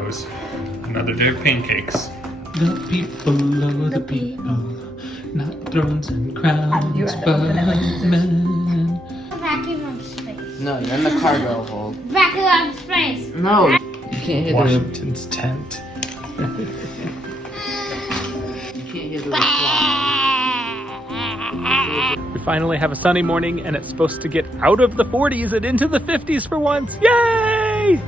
Another day of pancakes. The people are the people, not thrones and crowns, but men. Vacuum of space. No, you're in the cargo hold. Vacuum of space. No, you can't hit Washington's tent. You can't hit the fly. We finally have a sunny morning and it's supposed to get out of the 40s and into the 50s for once. Yay!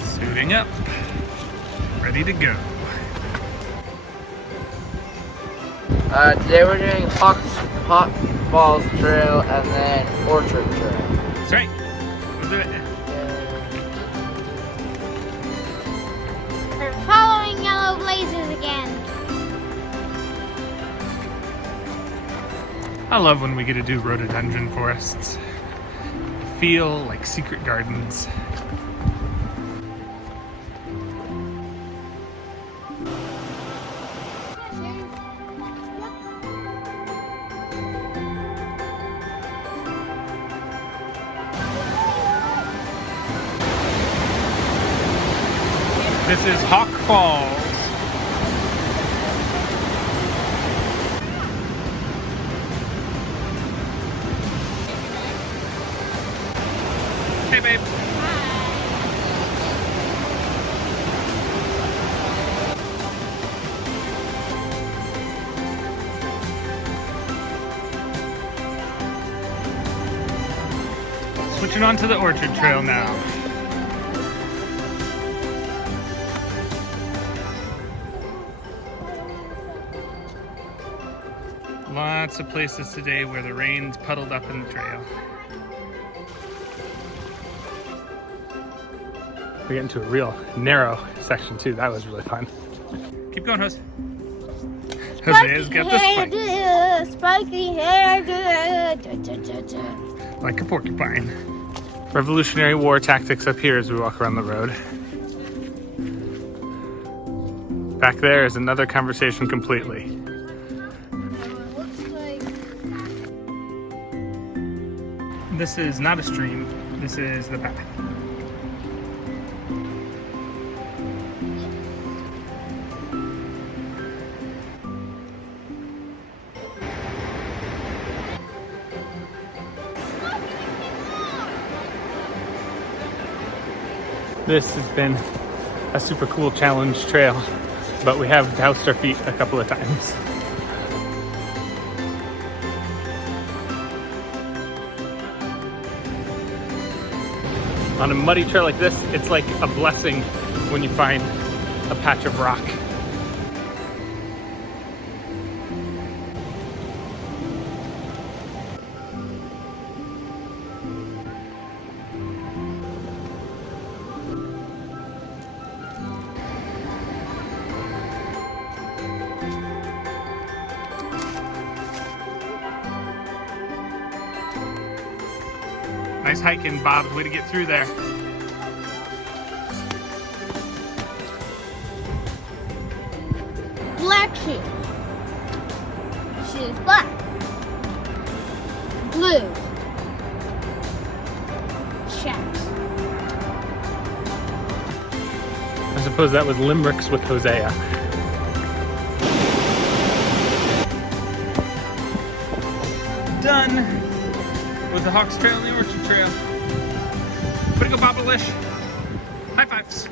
Suiting up. Ready to go. Today we're doing Hot Falls Trail and then Orchard Trail. That's right. We'll do it. We're following yellow blazes again. I love when we get to do rhododendron forests. Feel like secret gardens. This is Hawk Falls. Hey, babe. Switching on to the Orchard Trail now. Lots of places today where the rain's puddled up in the trail. We get into a real narrow section too. That was really fun. Keep going, Jose. Jose's got the spike. Spiky hair. Like a porcupine. Revolutionary War tactics up here as we walk around the road. Back there is another conversation completely. This is not a stream, this is the path. This has been a super cool challenge trail, but we have doused our feet a couple of times. On a muddy trail like this, it's like a blessing when you find a patch of rock. Nice hiking, Bob. Way to get through there. Black sheep. She is black. Blue. Shanks. I suppose that was limericks with Hosea. Done with the Hawks Trail and the Orchard Trail. Way to go, Bobalish. High fives.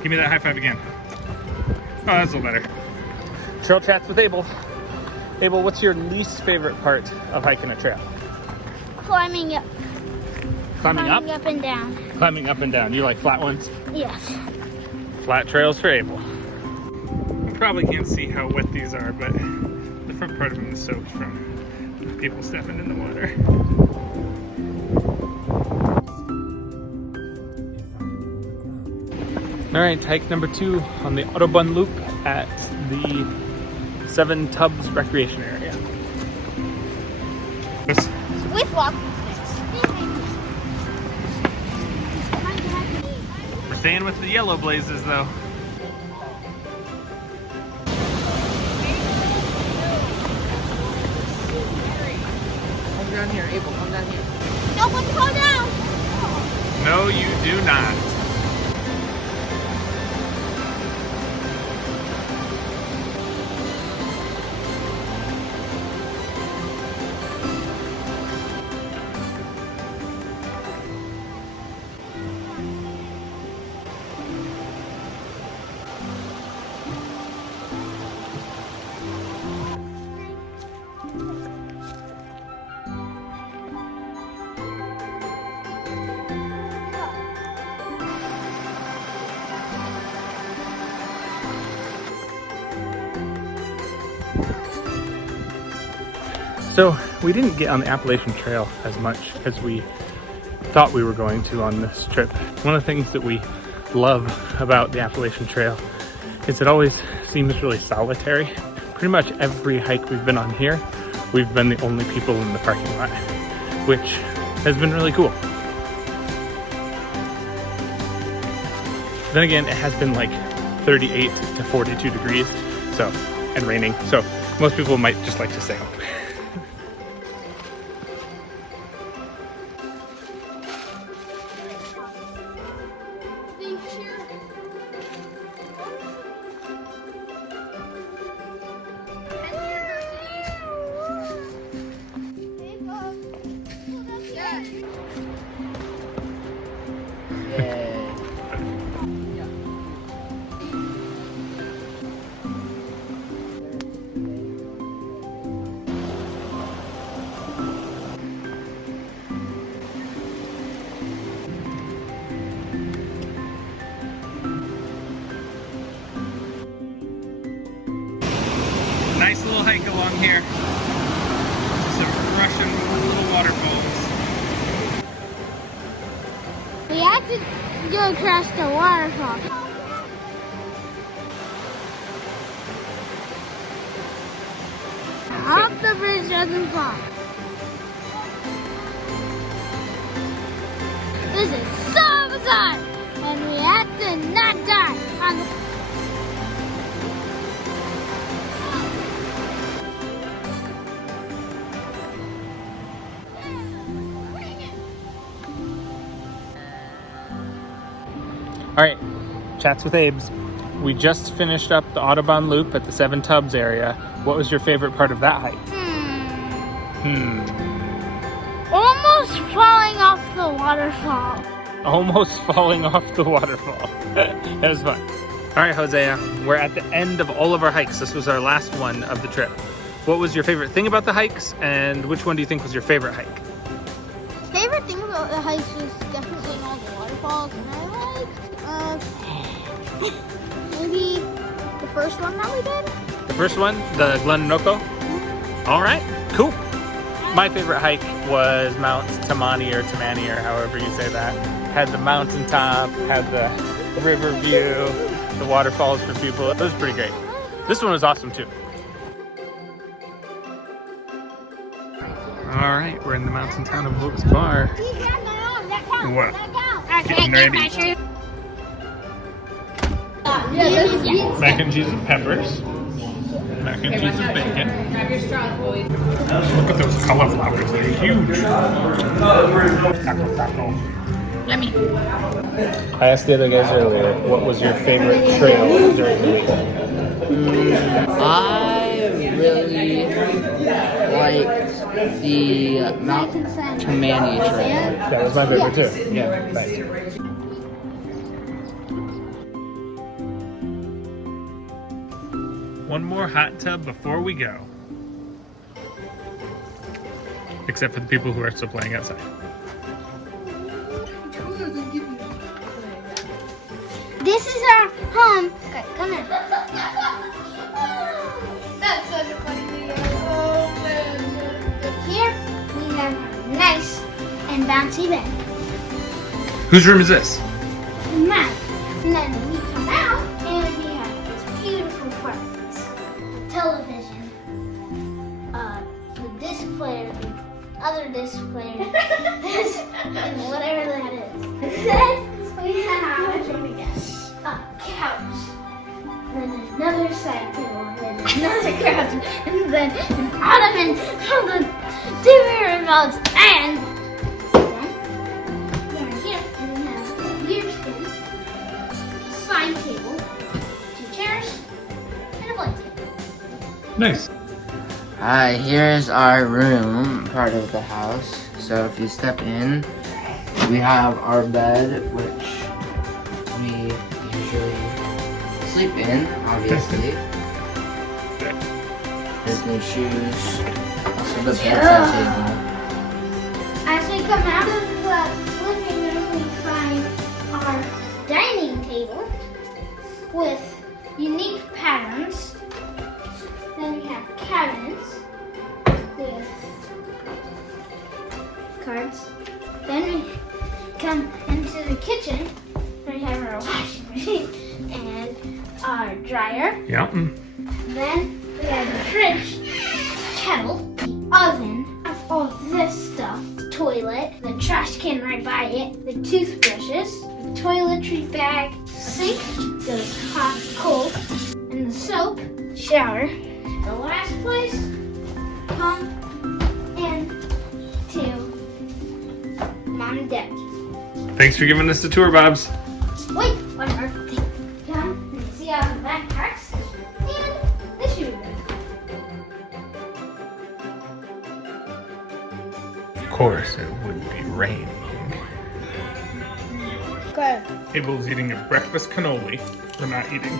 Give me that high five again. Oh, that's a little better. Trail chats with Abel. Abel, what's your least favorite part of hiking a trail? Climbing up. Climbing up? Climbing up and down. Climbing up and down. You like flat ones? Yes. Flat trails for Abel. You probably can't see how wet these are, but the front part of them is soaked from people stepping in the water. All right, hike number 2 on the Autobahn Loop at the Seven Tubs Recreation Area. With walking sticks. We're staying with the yellow blazes, though. Come down here, Abel, come down here. don't want to go down. No, you do not. So we didn't get on the Appalachian Trail as much as we thought we were going to on this trip. One of the things that we love about the Appalachian Trail is it always seems really solitary. Pretty much every hike we've been on here, we've been the only people in the parking lot, which has been really cool. Then again, it has been like 38 to 42 degrees, and raining, so most people might just like to stay home. Nice little hike along here. Some Russian little waterfalls. We had to go across the waterfall. Hope the bridge doesn't fall. This is so bizarre, and we have to not die on the. All right, chats with Abe's. We just finished up the Audubon Loop at the Seven Tubs area. What was your favorite part of that hike? Almost falling off the waterfall. Almost falling off the waterfall. That was fun. All right, Hosea, we're at the end of all of our hikes. This was our last one of the trip. What was your favorite thing about the hikes, and which one do you think was your favorite hike? Favorite thing about the hikes was definitely all the waterfalls, and I liked maybe the first one that we did. The first one, the Gluschenko? All right, cool. My favorite hike was Mount Tamani or however you say that. Had the mountaintop, had the river view, the waterfalls for people. It was pretty great. This one was awesome too. All right, we're in the mountain town of Wilkes-Barre. What? Getting ready. Mac and cheese and peppers. Mac and cheese and bacon. Look at those cauliflowers, they're huge. Taco. Yummy. I asked the other guys earlier, what was your favorite trail during the trip? I really liked the Mount Tamani trail. That was my favorite too. Yeah, nice. One more hot tub before we go. Except for the people who are still playing outside. This is our home. Okay, come in. That's such a funny video. Oh man. Here we have a nice and bouncy bed. Whose room is this? Mine. And then we come out and we have this beautiful fireplace, television, the display, other display, this, and whatever that is. Then we have a couch, then another side table, then another couch, and then an ottoman, and then TV remotes, and Nice. Here's our room, part of the house. So if you step in, we have our bed, which we usually sleep in, obviously. Disney shoes, also the bedside table. As we come out of the living room, we find our dining table with unique patterns. Then we have cabinets with cards. Then we come into the kitchen where we have our washing machine and our dryer. Yep. Then we have the fridge, kettle, the oven, all this stuff, the toilet, the trash can right by it, the toothbrushes, the toiletry bag, sink, goes hot, cold, and the soap, shower. The last place, come into Mom and Dad. Thanks for giving us the tour, Bobs. Wait, one more thing. Come and see all the backpacks and the shoe rack. Of course, it would be raining. Good. Abel's eating a breakfast cannoli. We're not eating.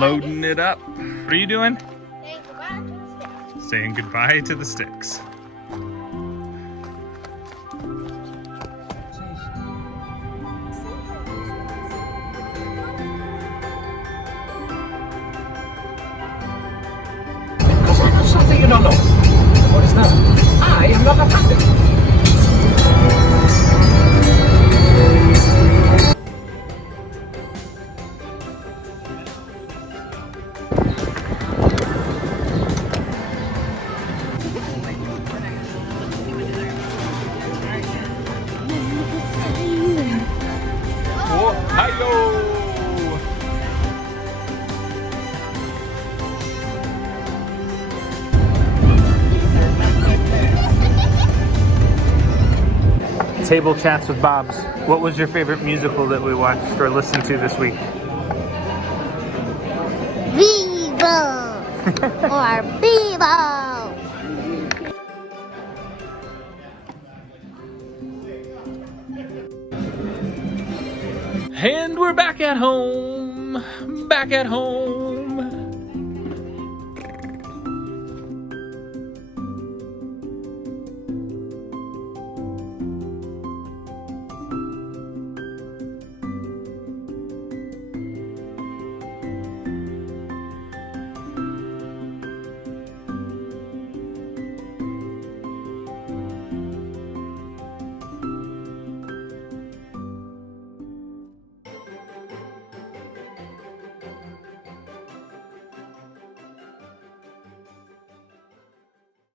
Loading it up. What are you doing? Saying goodbye to the sticks. Because I know something you don't know. What is that? I am not a puppet. Oh, hi-yo! Table chats with Bobs. What was your favorite musical that we watched or listened to this week? Vivo! Or Vivo! And we're back at home. Back at home.